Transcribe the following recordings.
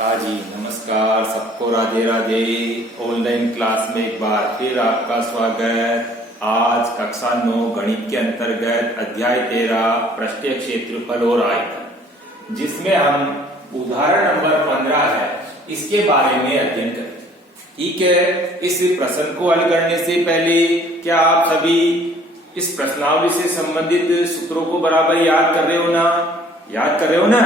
हाँ जी, नमस्कार सबको, राधे राधे। ऑनलाइन क्लास में एक बार फिर आपका स्वागत। आज कक्षा 9 गणित के अंतर्गत अध्याय 13 पृष्ठीय क्षेत्रफल और आयतन, जिसमें हम उदाहरण नंबर 15 है इसके बारे में अध्ययन करें। ठीक है, इस प्रश्न को हल करने से पहले क्या आप सभी इस प्रश्नावली से संबंधित सूत्रों को बराबर याद कर रहे हो ना? याद कर रहे हो ना?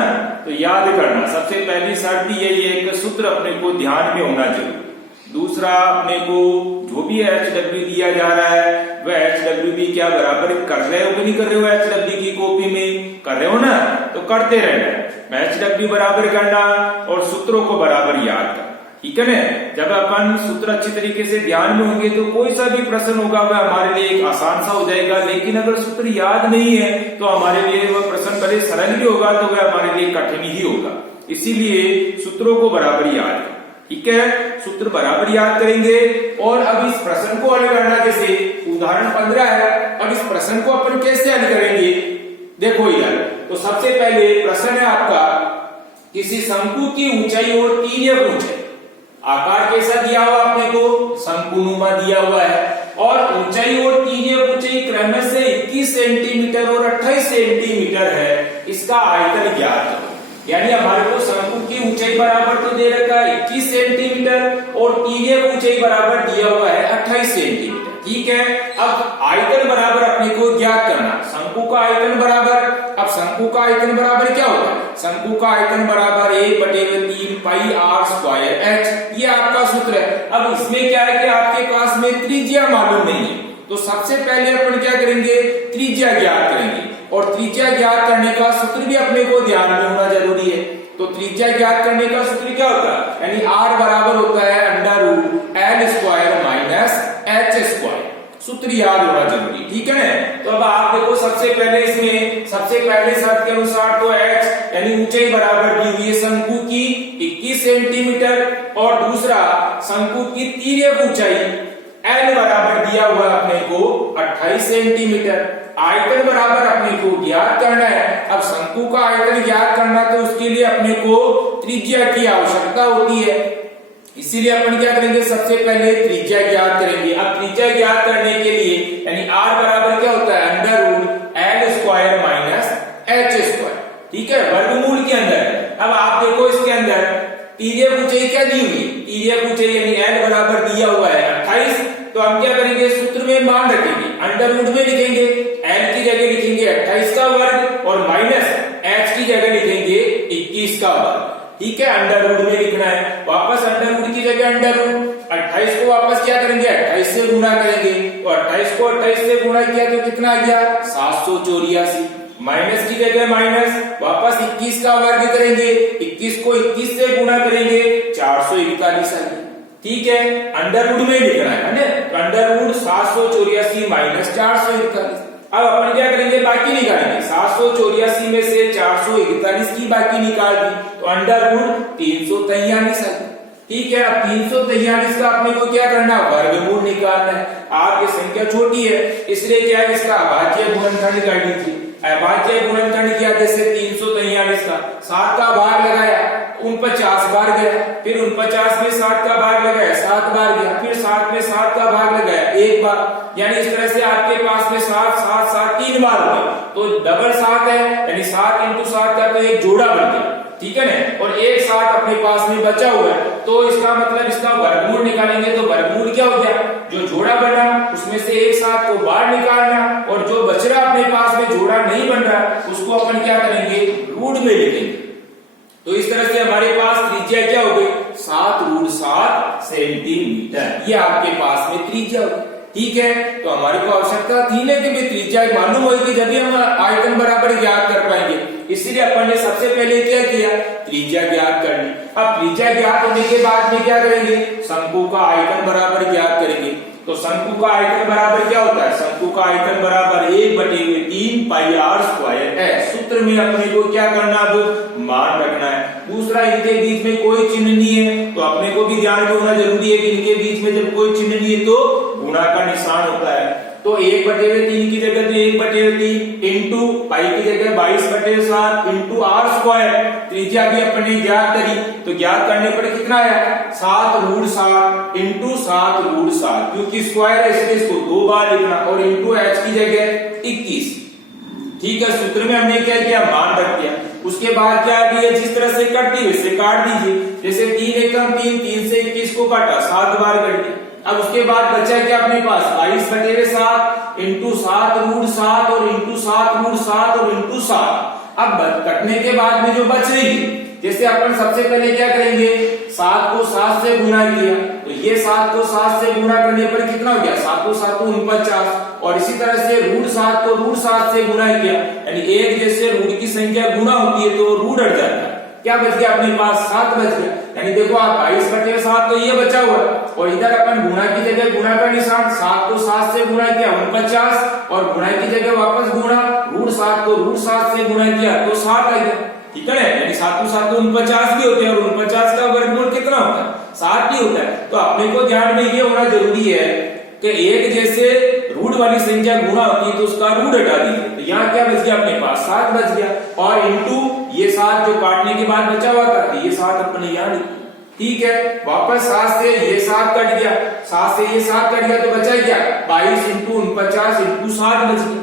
तो याद करना, सबसे पहली शर्त यही है कि सूत्र अपने को ध्यान में होना जरूरी। दूसरा, अपने को जो भी HW दिया जा रहा है वह HW भी क्या बराबर कर रहे हो कि नहीं कर रहे हो? HW की कॉपी में कर रहे हो ना? तो करते रहना, HW बराबर करना और सूत्रों को बराबर याद करना। ठीक है ना? जब अपन सूत्र अच्छी तरीके से ध्यान में होंगे तो कोई सा भी प्रश्न होगा वह हमारे लिए एक आसान सा हो जाएगा। लेकिन अगर सूत्र याद नहीं है तो हमारे लिए वह प्रश्न भले सरल भी होगा तो वह हमारे लिए कठिन ही होगा। इसीलिए सूत्रों को बराबर याद करें। ठीक है, सूत्र बराबर याद करेंगे। और अब इस प्रश्न को हल करना, जैसे उदाहरण 15 है, अब इस प्रश्न को अपन कैसे हल करेंगे देखो यार। तो सबसे पहले प्रश्न है आपका, किसी शंकु की ऊंचाई और तिर्यक ऊंचाई, आकार कैसा दिया हुआ आपने को? शंकुनुमा दिया हुआ है। और ऊंचाई और तिर्यक ऊंचाई क्रमशः से 21 सेंटीमीटर और 28 सेंटीमीटर है। इसका आयतन ज्ञात करो। यानी हमारे को शंकु की ऊंचाई बराबर तो दे रखा है 21 सेंटीमीटर और तिर्यक ऊंचाई बराबर दिया हुआ है 28 सेंटीमीटर। ठीक है, अब आयतन बराबर अपने को ज्ञात करना। शंकु का आयतन बराबर, अब शंकु का आयतन बराबर क्या होगा? शंकु का आयतन बराबर 1/3 पाई आर स्क्वायर h। ये आपका सूत्र है। अब इसमें क्या है कि आपके पास में त्रिज्या मालूम नहीं है, तो सबसे पहले अपन क्या करेंगे? त्रिज्या ज्ञात करेंगे। और त्रिज्या ज्ञात करने का सूत्र भी अपने को ध्यान में होना जरूरी है। तो त्रिज्या ज्ञात करने का सूत्र क्या होता है? यानी r बराबर होता है √L square minus h square. सूत्र याद होना जरूरी। ठीक है, तो अब आप देखो, सबसे पहले इसमें सबसे पहले शर्त के अनुसार तो h यानी ऊंचाई बराबर दी हुई है शंकु की 21 सेंटीमीटर और दूसरा शंकु की तिर्यक ऊंचाई L बराबर दिया हुआ है अपने को 28 सेंटीमीटर। आयतन बराबर अपने को ज्ञात करना है। अब शंकु का आयतन ज्ञात करना तो उसके लिए अपने को त्रिज्या की आवश्यकता होती है। इसीलिए अपन क्या करेंगे? सबसे पहले त्रिज्या ज्ञात करेंगे। अब त्रिज्या ज्ञात करने के लिए यानी r बराबर क्या होता है? √L square minus h square. ठीक है, वर्गमूल के अंदर। अब आप देखो, इसके अंदर तिर्यक ऊंचाई क्या दी हुई? तिर्यक ऊंचाई यानी L बराबर दिया हुआ है 28। तो हम क्या करेंगे? सूत्र में मान रखेंगे, √ में लिखेंगे, L की जगह लिखेंगे 28 का वर्ग और माइनस h की जगह लिखेंगे 21 का वर्ग। ठीक है, √ में लिखना है। वापस √ की जगह √ 28 को वापस क्या करेंगे? 28 से गुणा करेंगे। तो 28 को 28 से गुणा किया तो कितना आ गया? 784। माइनस की जगह माइनस, वापस 21 का वर्ग करेंगे, 21 को 21 से गुणा करेंगे, 441 आ गया। ठीक है, √ में लिखना है ना? तो √ 784 माइनस 441। अब अपन क्या करेंगे? बाकी निकालेंगे। 784 में से 441 की बाकी निकाल दी तो √ 343 आ गया। ठीक है, अब 343 का अपने को क्या करना? वर्गमूल निकालना है। आपकी संख्या छोटी है इसलिए क्या है? इसका अभाज्य गुणनखंड कर लीजिए। अभाज्य गुणनखंड किया, जैसे 343 का 7 का भाग लगाया 49 बार गया, फिर 49 में 7 का भाग लगाया 7 बार गया, फिर 7 में 7 का भाग लगाया 1 बार। यानी इस तरह से आपके पास में 7 7 7 3 बार हो गए। तो डबल 7 है, यानी 7 × 7 का तो एक जोड़ा बन गया। ठीक है ना? और एक 7 अपने पास में बचा हुआ है, तो इसका मतलब इसका वर्गमूल निकालेंगे तो वर्गमूल क्या हो गया? जो जोड़ा बना उसमें से एक 7 को बाहर निकालना और जो बच रहा अपने पास में जोड़ा नहीं बन रहा उसको अपन क्या करेंगे? √ में लिखेंगे। तो इस तरह से हमारे पास त्रिज्या क्या हो गई? 7√7 सेंटीमीटर। ये आपके पास में त्रिज्या हो गई। ठीक है, तो हमारे को आवश्यकता थी ना कि त्रिज्या मालूम होगी जब भी हम आयतन बराबर ज्ञात कर पाएंगे। इसीलिए अपन ने सबसे पहले क्या किया? त्रिज्या ज्ञात कर ली। अब त्रिज्या ज्ञात होने के बाद में क्या करेंगे? शंकु का आयतन बराबर ज्ञात करेंगे। तो शंकु का आयतन बराबर क्या होता है? शंकु का आयतन बराबर 1/3 पाई आर स्क्वायर है। सूत्र में अपने को क्या करना? अब मान रखना है। दूसरा, इनके बीच में कोई चिन्ह नहीं है तो अपने को भी ध्यान में होना जरूरी है कि इनके बीच में जब कोई चिन्ह नहीं है तो गुणा का निशान होता है। तो 1/3 की जगह तो 1/3 इंटू पाई की जगह 22/7 इंटू आर स्क्वायर, त्रिज्या भी अपने ज्ञात करी, तो ज्ञात करने पर कितना आया 7√7 इंटू 7√7, क्योंकि स्क्वायर है इसलिए इसको 2 बार लिखना, और इंटू एच की जगह 21। ठीक है, सूत्र में हमने क्या किया, मान रख दिया। उसके बाद क्या दिया, जिस तरह से कटती वैसे काट दीजिए। जैसे 3 एकम 3, 3 से 21 को काटा, 7 बार कट गया। अब उसके बाद बचा क्या अपने पास 22/7 इंटू 7√7 और इंटू 7√7 और इंटू 7। अब कटने के बाद में जो बच रही, जैसे अपन सबसे पहले क्या करेंगे, 7 को 7 से गुणा किया, तो ये 7 को 7 से गुणा करने पर कितना हो गया, 7 को 7 49, और इसी तरह से √7 को √7 से गुणा किया, यानी एक जैसे रूट की संख्या गुणा होती है तो रूट हट जाता है। क्या बच गया अपने पास, 7 बच गया। यानी देखो आप 22/7 तो ये बचा हुआ, और इधर अपन गुणा की जगह गुणा का निशान, 7 को 7 से गुणा किया 49, और गुणा की जगह वापस गुणा, √7 को √7 से गुणा किया तो 7 आ गया। ठीक है ना, यानी 7 को 7 तो 49 भी होते हैं, और 49 का वर्गमूल कितना होता है, 7 ही होता है। तो अपने को ध्यान में ये होना जरूरी है कि एक जैसे रूट वाली संख्या गुणा होती है तो उसका रूट हटा दीजिए, तो यहाँ क्या बच गया अपने पास, 7 बच गया, और इंटू ये 7 जो काटने के बाद बचा हुआ था, ये 7 अपने यहाँ लिखा। ठीक है, वापस 7 से ये 7 कट गया, 7 से ये 7 कट गया, तो बचा क्या 22 इंटू 49 इंटू 7 बच गया।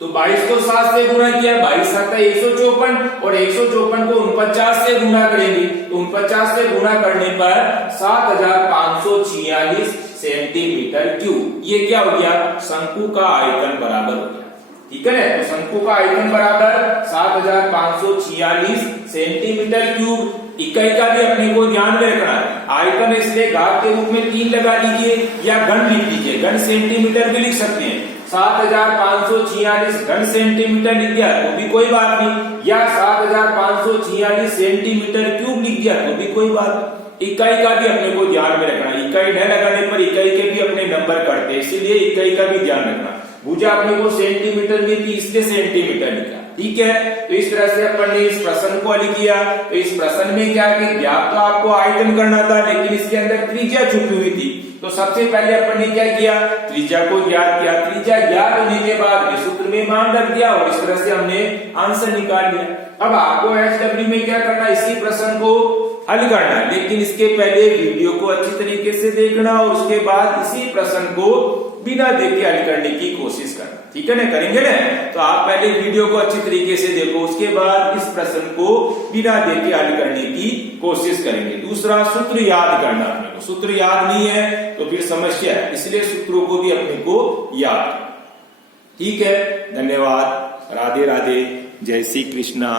तो 22 को 7 से गुणा किया, 22 7 154, और 154 को 49 से गुणा करेंगे, तो 49 से गुणा करने पर 7546 सेंटीमीटर क्यूब। ये क्या हो गया, शंकु का आयतन बराबर हो गया। ठीक है ना, तो शंकु का आयतन बराबर 7546 सेंटीमीटर क्यूब। इकाई का भी अपने को ध्यान में रखना है, आयतन इसलिए घात के रूप में 3 लगा लीजिए, या घन लिख लीजिए, घन सेंटीमीटर भी लिख सकते हैं। 7546 घन सेंटीमीटर लिख दिया तो भी कोई बात नहीं, या 7546 सेंटीमीटर क्यूब लिख दिया तो भी कोई बात नहीं। इकाई का भी अपने को ध्यान में रखना, इकाई न लगाने पर इकाई के भी अपने नंबर कटते हैं, इसीलिए इकाई का भी ध्यान रखना। भुजा अपने को सेंटीमीटर में थी इसलिए सेंटीमीटर लिखा। ठीक है, तो इस तरह से अपन ने इस प्रश्न को हल किया। तो इस प्रश्न में क्या कि ज्ञात तो आपको आयतन करना था, लेकिन इसके अंदर त्रिज्या छुपी हुई थी। तो सबसे पहले अपन ने क्या किया, त्रिज्या को ज्ञात किया। त्रिज्या ज्ञात होने के बाद सूत्र में मान रख दिया, और इस तरह से हमने आंसर निकाल लिया। अब आपको एचडब्ल्यू में क्या करना, इसी प्रश्न को हल करना, लेकिन इसके पहले वीडियो को अच्छी तरीके से देखना, और उसके बाद इसी प्रश्न को बिना देखे हल करने की कोशिश करना। ठीक है ना, करेंगे ना, तो आप पहले वीडियो को अच्छी तरीके से देखो, उसके बाद इस प्रश्न को बिना देखे हल करने की कोशिश करेंगे। दूसरा, सूत्र याद करना। अपने को सूत्र याद नहीं है तो फिर समस्या है, इसलिए सूत्रों को भी अपने को याद। ठीक है, धन्यवाद, राधे राधे, जय श्री कृष्णा।